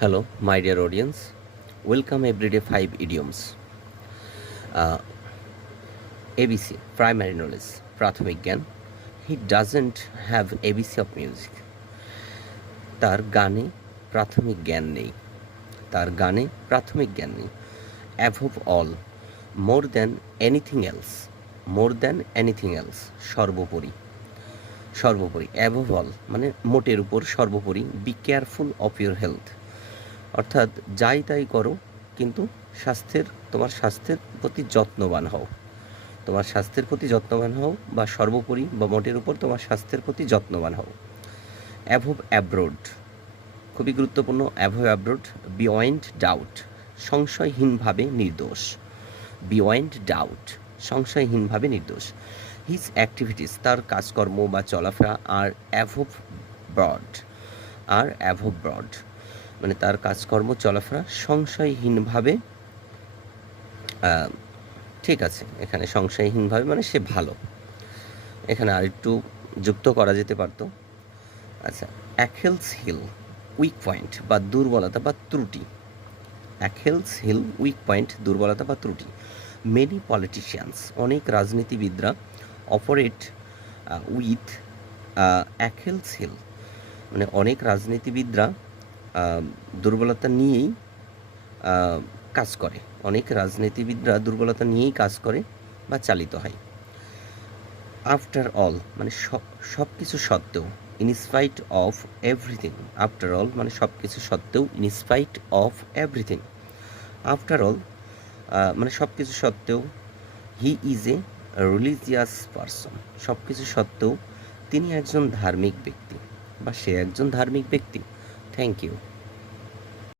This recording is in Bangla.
Hello, my dear audience. Welcome Everyday 5 Idioms. ABC, Primary Knowledge, প্রাথমিক জ্ঞান. He doesn't have ABC of music. তার গানে প্রাথমিক জ্ঞান নেই. তার গানে প্রাথমিক জ্ঞান নেই. Above all, more than anything else. More than anything else. সর্বোপরি. সর্বোপরি. Above all মানে মোটের উপর সর্বোপরি. Be careful of your health. অর্থাৎ যাই তাই করো কিন্তু তোমার স্বাস্থ্যের প্রতি যত্নবান হও. তোমার স্বাস্থ্যের প্রতি যত্নবান হও বা সর্বোপরি বা মোটের উপর তোমার স্বাস্থ্যের প্রতি যত্নবান হও. অ্যাভোভ অ্যাব্রোড খুবই গুরুত্বপূর্ণ. অ্যাভোভ অ্যাব্রোড বিয়ন্ড ডাউট সংশয়হীনভাবে নির্দোষ. বিয়ন্ড ডাউট সংশয়হীনভাবে নির্দোষ. হিজ অ্যাক্টিভিটিস তার কাজকর্ম বা চলাফেরা আর অ্যাভোভ ব্রড. আর অ্যাভোভ ব্রড মানে তার কাজকর্ম চলাফেরা সংশয়হীনভাবে ঠিক আছে. এখানে সংশয়হীনভাবে মানে সে ভালো. এখানে আর একটু যুক্ত করা যেতে পারতো. আচ্ছা, অ্যাখেলস হিল উইক পয়েন্ট বা দুর্বলতা বা ত্রুটি. অ্যাখেলস হিল উইক পয়েন্ট দুর্বলতা বা ত্রুটি. মেনি পলিটিশিয়ানস অনেক রাজনীতিবিদরা অপারেট উইথ অ্যাখেলস হিল মানে অনেক রাজনীতিবিদরা দুর্বলতা নিয়েই কাজ করে. অনেক রাজনীতিবিদরা দুর্বলতা নিয়েই কাজ করে বা চালিত হয়. আফটার অল মানে সব কিছু সত্ত্বেও. In spite of everything. After all মানে সব কিছু সত্ত্বেও. In spite of everything. After all মানে সব কিছু সত্ত্বেও. He is a religious person. সব কিছু সত্ত্বেও তিনি একজন ধার্মিক ব্যক্তি বা সে একজন ধার্মিক ব্যক্তি. Thank you.